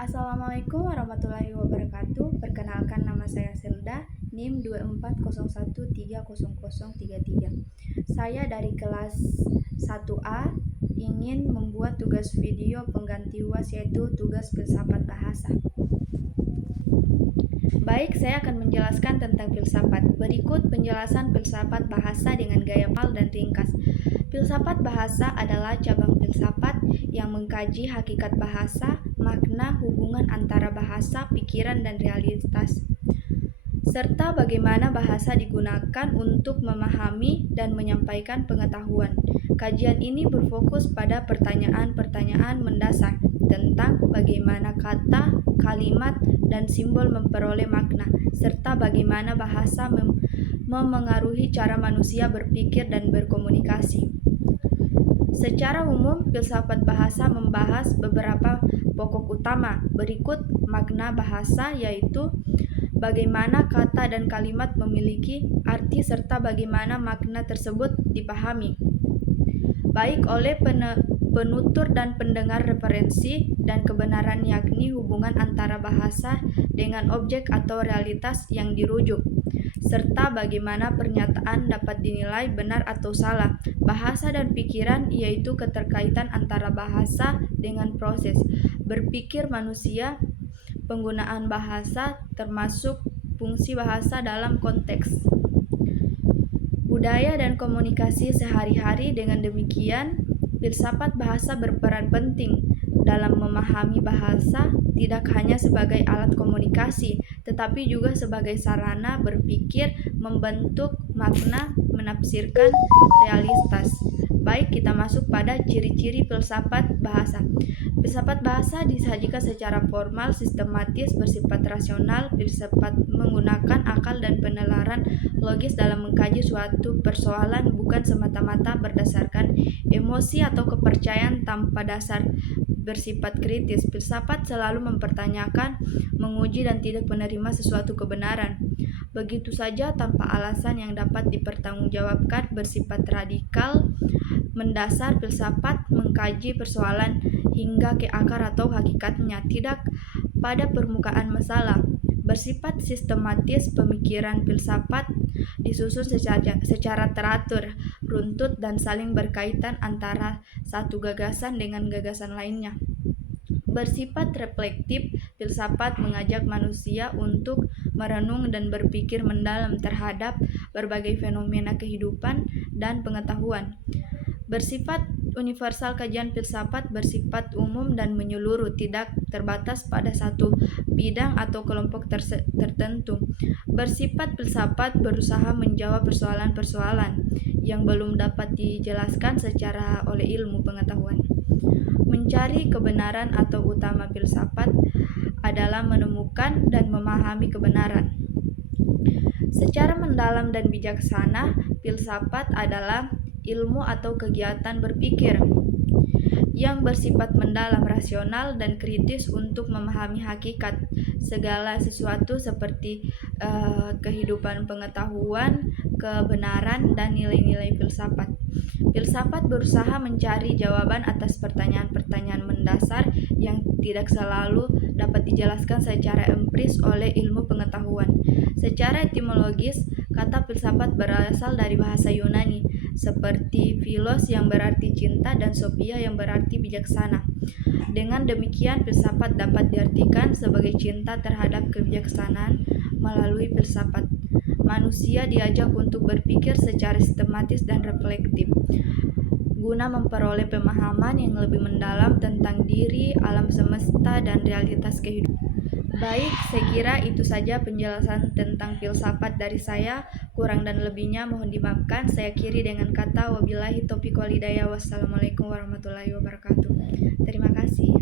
Assalamualaikum warahmatullahi wabarakatuh. Perkenalkan, nama saya Selda, NIM 240130033. Saya dari kelas 1A ingin membuat tugas video pengganti UAS, yaitu tugas filsafat bahasa. Baik, saya akan menjelaskan tentang filsafat. Berikut penjelasan filsafat bahasa dengan gaya formal dan ringkas. Filsafat bahasa adalah cabang filsafat yang mengkaji hakikat bahasa, makna, hubungan antara bahasa, pikiran, dan realitas, serta bagaimana bahasa digunakan untuk memahami dan menyampaikan pengetahuan. Kajian ini berfokus pada pertanyaan-pertanyaan mendasar tentang bagaimana kata, kalimat, dan simbol memperoleh makna, serta bagaimana bahasa memengaruhi cara manusia berpikir dan berkomunikasi. Secara umum, filsafat bahasa membahas beberapa pokok utama. Berikut makna bahasa, yaitu bagaimana kata dan kalimat memiliki arti serta bagaimana makna tersebut dipahami, baik oleh penutur dan pendengar, referensi dan kebenaran, yakni hubungan antara bahasa dengan objek atau realitas yang dirujuk, serta bagaimana pernyataan dapat dinilai benar atau salah. Bahasa dan pikiran, yaitu keterkaitan antara bahasa dengan proses berpikir manusia, penggunaan bahasa termasuk fungsi bahasa dalam konteks budaya dan komunikasi sehari-hari. Dengan demikian, filsafat bahasa berperan penting dalam memahami bahasa, tidak hanya sebagai alat komunikasi, tetapi juga sebagai sarana berpikir, membentuk makna, menafsirkan realitas. Baik, kita masuk pada ciri-ciri filsafat bahasa. Filsafat bahasa disajikan secara formal, sistematis, bersifat rasional. Filsafat menggunakan akal dan penalaran logis dalam mengkaji suatu persoalan, bukan semata-mata berdasarkan emosi atau kepercayaan tanpa dasar. Bersifat kritis, filsafat selalu mempertanyakan, menguji, dan tidak menerima sesuatu kebenaran begitu saja tanpa alasan yang dapat dipertanggungjawabkan. Bersifat radikal, mendasar, filsafat mengkaji persoalan hingga ke akar atau hakikatnya, tidak pada permukaan masalah. Bersifat sistematis, pemikiran filsafat disusun secara teratur, runtut, dan saling berkaitan antara satu gagasan dengan gagasan lainnya. Bersifat reflektif, filsafat mengajak manusia untuk merenung dan berpikir mendalam terhadap berbagai fenomena kehidupan dan pengetahuan. Bersifat universal, kajian filsafat bersifat umum dan menyeluruh, tidak terbatas pada satu bidang atau kelompok tertentu. Bersifat filsafat berusaha menjawab persoalan-persoalan yang belum dapat dijelaskan secara oleh ilmu pengetahuan. Mencari kebenaran atau utama filsafat adalah menemukan dan memahami kebenaran. Secara mendalam dan bijaksana, filsafat adalah ilmu atau kegiatan berpikir yang bersifat mendalam, rasional, dan kritis untuk memahami hakikat segala sesuatu seperti kehidupan, pengetahuan, kebenaran, dan nilai-nilai filsafat. Filsafat berusaha mencari jawaban atas pertanyaan-pertanyaan mendasar yang tidak selalu dapat dijelaskan secara empiris oleh ilmu pengetahuan. Secara etimologis, kata filsafat berasal dari bahasa Yunani, seperti philos yang berarti cinta dan sophia yang berarti bijaksana. Dengan demikian, filsafat dapat diartikan sebagai cinta terhadap kebijaksanaan. Melalui filsafat, manusia diajak untuk berpikir secara sistematis dan reflektif, guna memperoleh pemahaman yang lebih mendalam tentang diri, alam semesta, dan realitas kehidupan. Baik, saya kira itu saja penjelasan tentang filsafat dari saya. Kurang dan lebihnya mohon dimaafkan. Saya akhiri dengan kata wabillahi taufiq wal hidayah. Wassalamualaikum warahmatullahi wabarakatuh. Terima kasih.